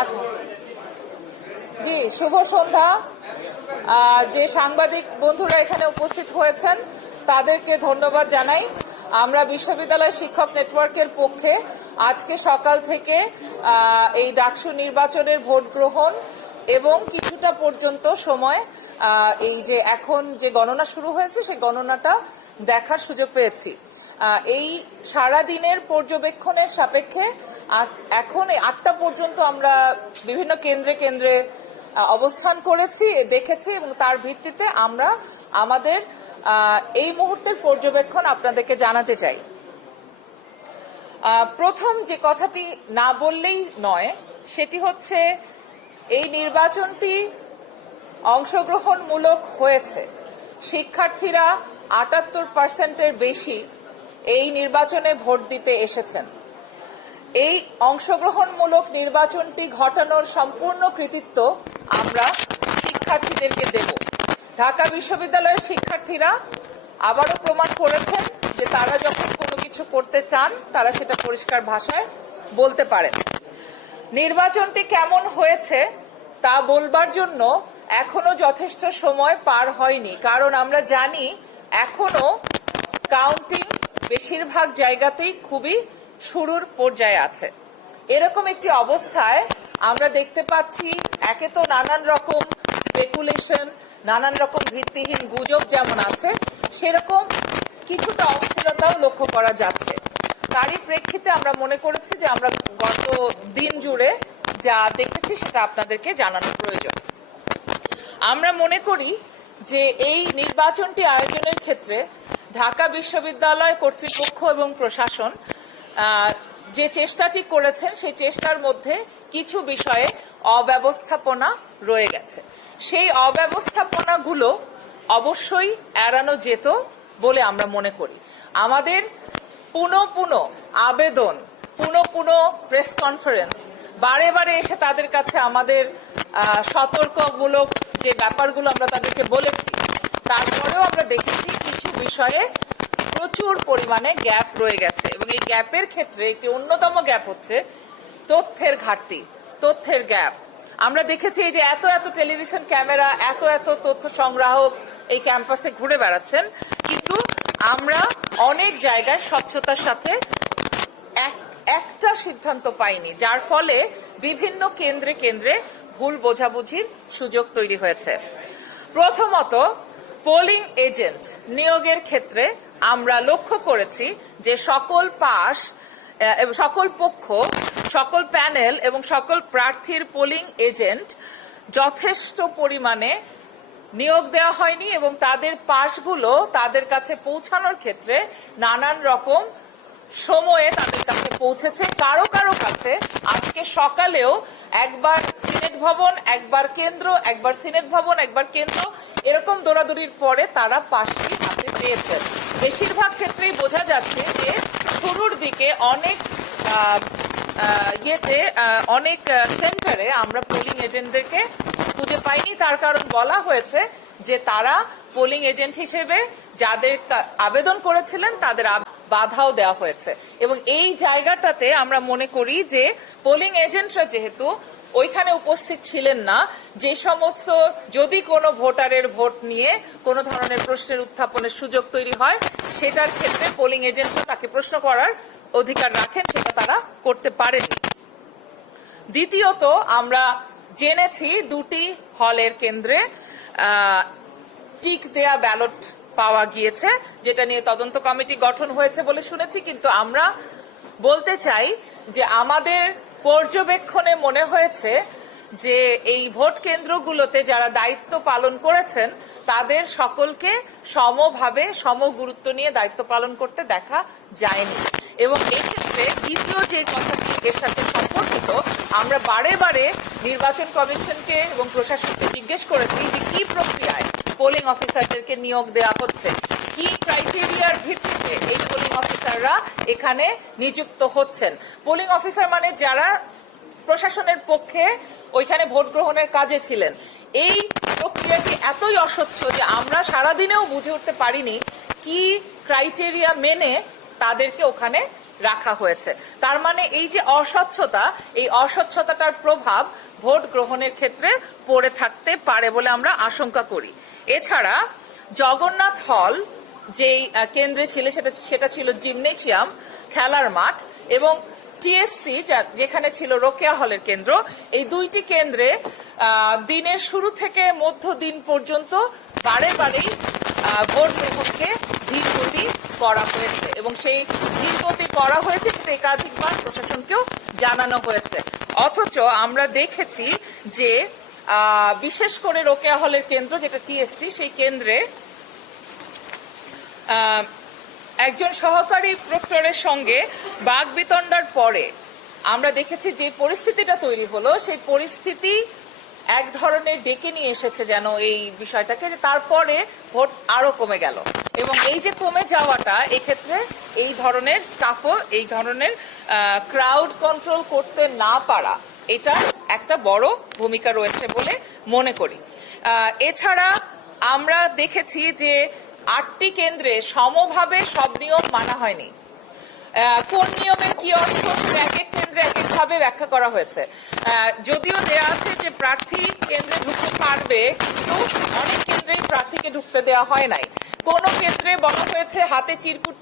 আচ্ছা। জি, শুভ সন্ধ্যা। যে সাংবাদিক বন্ধুরা এখানে উপস্থিত হয়েছেন, তাদেরকে ধন্যবাদ জানাই। আমরা বিশ্ববিদ্যালয় শিক্ষক নেটওয়ার্কের পক্ষে আজকে সকাল থেকে এই ডাকসু নির্বাচনের ভোট গ্রহণ এবং কিছুটা পর্যন্ত সময় এই যে এখন যে গণনা শুরু হয়েছে, সেই গণনাটা দেখার সুযোগ পেয়েছি। এই সারা দিনের পর্যবেক্ষণের সাপেক্ষে এখন আটটা পর্যন্ত আমরা বিভিন্ন কেন্দ্রে কেন্দ্রে অবস্থান করেছি, দেখেছি এবং তার ভিত্তিতে আমরা আমাদের এই মুহূর্তের পর্যবেক্ষণ আপনাদেরকে জানাতে চাই। প্রথম যে কথাটি না বললেই নয়, সেটি হচ্ছে এই নির্বাচনটি অংশগ্রহণমূলক হয়েছে। শিক্ষার্থীরা আটাত্তর পার্সেন্টের বেশি এই নির্বাচনে ভোট দিতে এসেছেন। এই অংশগ্রহণমূলক নির্বাচনটি ঘটানোর সম্পূর্ণ কৃতিত্ব আমরা শিক্ষার্থীদেরকে দেব। ঢাকা বিশ্ববিদ্যালয়ের শিক্ষার্থীরা আবারও প্রমাণ করেছেন যে তারা যখন কোনো কিছু করতে চান, তারা সেটা পরিষ্কার ভাষায় বলতে পারেন। নির্বাচনটি কেমন হয়েছে তা বলবার জন্য এখনও যথেষ্ট সময় পার হয়নি, কারণ আমরা জানি এখনও কাউন্টিং বেশিরভাগ জায়গাতেই খুবই শুরুর পর্যায়ে আছে। এরকম একটি অবস্থায় আমরা দেখতে পাচ্ছি একে তো নানান রকম স্পেকুলেশন নানান রকম ভিত্তিহীন গুজব যেমন আছে, সেরকম কিছুটা অস্থিরতাও লক্ষ্য করা যাচ্ছে। তারই প্রেক্ষিতে আমরা মনে করেছি যে আমরা গত দিন জুড়ে যা দেখেছি সেটা আপনাদেরকে জানানো প্রয়োজন। আমরা মনে করি যে এই নির্বাচনটি আয়োজনের ক্ষেত্রে ঢাকা বিশ্ববিদ্যালয় কর্তৃপক্ষ এবং প্রশাসন যে চেষ্টাটি করেছেন, সেই চেষ্টার মধ্যে কিছু বিষয়ে অব্যবস্থাপনা রয়ে গেছে। সেই অব্যবস্থাপনাগুলো অবশ্যই এড়ানো যেত বলে আমরা মনে করি। আমাদের পুনঃ পুনঃ আবেদন, পুনঃ পুনঃ প্রেস কনফারেন্স, বারে বারে এসে তাদের কাছে আমাদের সতর্কমূলক যে ব্যাপারগুলো আমরা তাদেরকে বলেছি, তারপরেও আমরা দেখেছি কিছু বিষয়ে প্রচুর পরিমাণে গ্যাপ রয়ে গেছে এবং এই গ্যাপের ক্ষেত্রে একটি অন্যতম গ্যাপ হচ্ছে তথ্যের ঘাটতি, তথ্যের গ্যাপ। আমরা দেখেছি এই যে এত এত টেলিভিশন ক্যামেরা, এত এত তথ্য সংগ্রাহক এই ক্যাম্পাসে ঘুরে বেড়াচ্ছেন। কিন্তু আমরা অনেক জায়গায় স্বচ্ছতার সাথে এক, একটা সিদ্ধান্ত পাইনি, যার ফলে বিভিন্ন কেন্দ্রে কেন্দ্রে ভুল বোঝাবুঝির সুযোগ তৈরি হয়েছে। প্রথমত পোলিং এজেন্ট নিয়োগের ক্ষেত্রে আমরা লক্ষ্য করেছি যে সকল পাশ সকল পক্ষ, সকল প্যানেল এবং সকল প্রার্থীর পোলিং এজেন্ট যথেষ্ট পরিমাণে নিয়োগ দেওয়া হয়নি এবং তাদের পাশগুলো তাদের কাছে পৌঁছানোর ক্ষেত্রে নানান রকম সময়ে তাদের কাছে পৌঁছেছে। কারও কারও কাছে আজকে সকালেও একবার সিনেট ভবন, একবার কেন্দ্র, একবার সিনেট ভবন, একবার কেন্দ্র, এরকম দৌড়াদৌড়ির পরে তারা পাশটি পেয়েছেন বেশিরভাগ ক্ষেত্রেই বোঝা যাচ্ছে যে শুরুর দিকে অনেক ইয়েতে অনেক সেন্টারে আমরা পোলিং এজেন্টদেরকে খুঁজে পাইনি। তার কারণ বলা হয়েছে যে তারা পোলিং এজেন্ট হিসেবে যাদের আবেদন করেছিলেন, তাদের বাধাও দেওয়া হয়েছে। এবং এই জায়গাটাতে আমরা মনে করি যে পোলিং এজেন্টরা যেহেতু ওইখানে উপস্থিত ছিলেন না। যে সমস্ত, যদি কোনো ভোটারের ভোট নিয়ে কোনো ধরনের প্রশ্নের উত্থাপনের সুযোগ তৈরি হয়, সেটার ক্ষেত্রে পোলিং এজেন্টরা তাকে প্রশ্ন করার অধিকার রাখেন, সেটা তারা করতে পারেনি। দ্বিতীয়ত, আমরা জেনেছি দুটি হলের কেন্দ্রে টিক দেয়া ব্যালট পাওয়া গিয়েছে, যেটা নিয়ে তদন্ত কমিটি গঠন হয়েছে বলে শুনেছি, কিন্তু আমরা বলতে চাই যে আমাদের পর্যবেক্ষণে মনে হয়েছে যে এই ভোট কেন্দ্রগুলোতে যারা দায়িত্ব পালন করেছেন, তাদের সকলকে সমভাবে সম গুরুত্ব নিয়ে দায়িত্ব পালন করতে দেখা যায়নি। এবং এক্ষেত্রে দ্বিতীয় যে কথাটি এর সাথে সম্পর্কিত, আমরা বারে বারে নির্বাচন কমিশনকে এবং প্রশাসনকে জিজ্ঞেস করেছি যে কি প্রক্রিয়ায় পোলিং অফিসারদেরকে নিয়োগ দেওয়া হচ্ছে। কি ক্রাইটেরিয়ার ভিত্তিতে এই পোলিং অফিসাররা এখানে নিযুক্ত হচ্ছেন? পোলিং অফিসার মানে যারা প্রশাসনের পক্ষে ওইখানে ভোট গ্রহণের কাজে ছিলেন। এই প্রক্রিয়াটি এতই অস্বচ্ছ যে আমরা সারাদিনেও বুঝে উঠতে পারিনি কি ক্রাইটেরিয়া মেনে তাদেরকে ওখানে রাখা হয়েছে। তার মানে এই যে অস্বচ্ছতা, এই অস্বচ্ছতাটার প্রভাব ভোট গ্রহণের ক্ষেত্রে পড়ে থাকতে পারে বলে আমরা আশঙ্কা করি। এছাড়া জগন্নাথ হল, যেই কেন্দ্রে ছিল, সেটা সেটা ছিল জিমনেশিয়াম, খেলার মাঠ এবং টিএসসি যেখানে ছিল রোকেয়া হলের কেন্দ্র। এই দুইটি কেন্দ্রে দিনের শুরু থেকে মধ্য দিন পর্যন্ত বারে বারেই ভোট গ্রহণকে ধীরগতি করা হয়েছে এবং সেই ধীরগতি করা হয়েছে সেটা একাধিকবার প্রশাসনকেও জানানো হয়েছে। অথচ আমরা দেখেছি যে বিশেষ করে রোকেয়া হলের কেন্দ্র, যেটা টিএসসি সেই কেন্দ্রে একজন সহকারী প্রক্টরের সঙ্গে বাঘ বিতণ্ডার পরে আমরা দেখেছি যে পরিস্থিতিটা তৈরি হলো, সেই পরিস্থিতি এক ধরনের ডেকে নিয়ে এসেছে যেন এই বিষয়টাকে, যে তারপরে ভোট আরও কমে গেল। এবং এই যে কমে যাওয়াটা, এক্ষেত্রে এই ধরনের স্টাফও এই ধরনের ক্রাউড কন্ট্রোল করতে না পারা, এটা একটা বড় ভূমিকা রয়েছে বলে মনে করি। এছাড়া আমরা দেখেছি যে আটটি কেন্দ্রে সমভাবে সব নিয়ম মানা হয়নি। কোন নিয়মের কি অর্থ? এক এক কেন্দ্রে এক একভাবে ব্যাখ্যা করা হয়েছে। যদিও দেয়া আছে যে প্রার্থী কেন্দ্রে ঢুকতে পারবে, কিন্তু অনেক কেন্দ্রেই প্রার্থীকে ঢুকতে দেওয়া হয় নাই। কোন কেন্দ্রে বলা হয়েছে হাতে চিরকুট